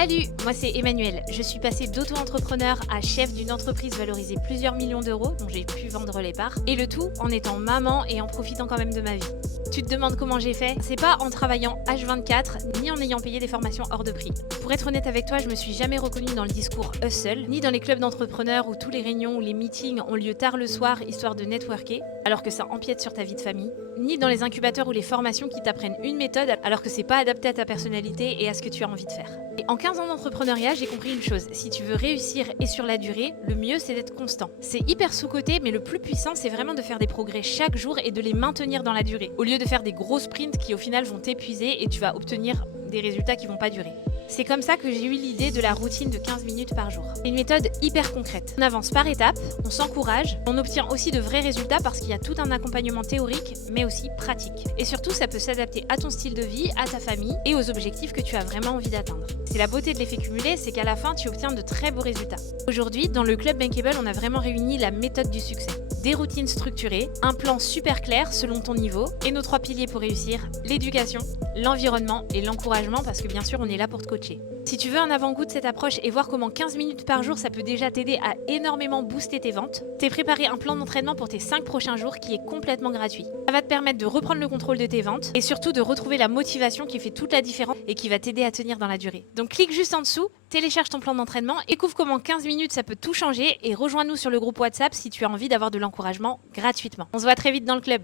Salut, moi c'est Emmanuel. Je suis passée d'auto-entrepreneur à chef d'une entreprise valorisée plusieurs millions d'euros, dont j'ai pu vendre les parts, et le tout en étant maman et en profitant quand même de ma vie. Tu te demandes comment j'ai fait? C'est pas en travaillant H24, ni en ayant payé des formations hors de prix. Pour être honnête avec toi, je me suis jamais reconnue dans le discours hustle, ni dans les clubs d'entrepreneurs où tous les réunions ou les meetings ont lieu tard le soir histoire de networker, alors que ça empiète sur ta vie de famille, ni dans les incubateurs ou les formations qui t'apprennent une méthode alors que c'est pas adapté à ta personnalité et à ce que tu as envie de faire. Et en 15 ans d'entrepreneuriat, j'ai compris une chose, si tu veux réussir et sur la durée, le mieux c'est d'être constant. C'est hyper sous-coté, mais le plus puissant c'est vraiment de faire des progrès chaque jour et de les maintenir dans la durée, au lieu de faire des gros sprints qui au final vont t'épuiser et tu vas obtenir des résultats qui vont pas durer. C'est comme ça que j'ai eu l'idée de la routine de 15 minutes par jour. C'est une méthode hyper concrète. On avance par étapes, on s'encourage, on obtient aussi de vrais résultats parce qu'il y a tout un accompagnement théorique, mais aussi pratique. Et surtout, ça peut s'adapter à ton style de vie, à ta famille et aux objectifs que tu as vraiment envie d'atteindre. C'est la beauté de l'effet cumulé, c'est qu'à la fin, tu obtiens de très beaux résultats. Aujourd'hui, dans le Club Bankable, on a vraiment réuni la méthode du succès. Des routines structurées, un plan super clair selon ton niveau et nos 3 piliers pour réussir, l'éducation, l'environnement et l'encouragement parce que bien sûr on est là pour te coacher. Si tu veux un avant-goût de cette approche et voir comment 15 minutes par jour ça peut déjà t'aider à énormément booster tes ventes, t'es préparé un plan d'entraînement pour tes 5 prochains jours qui est complètement gratuit. Ça va te permettre de reprendre le contrôle de tes ventes et surtout de retrouver la motivation qui fait toute la différence et qui va t'aider à tenir dans la durée. Donc clique juste en dessous, télécharge ton plan d'entraînement, découvre comment 15 minutes ça peut tout changer et rejoins-nous sur le groupe WhatsApp si tu as envie d'avoir de l'encouragement gratuitement. On se voit très vite dans le club.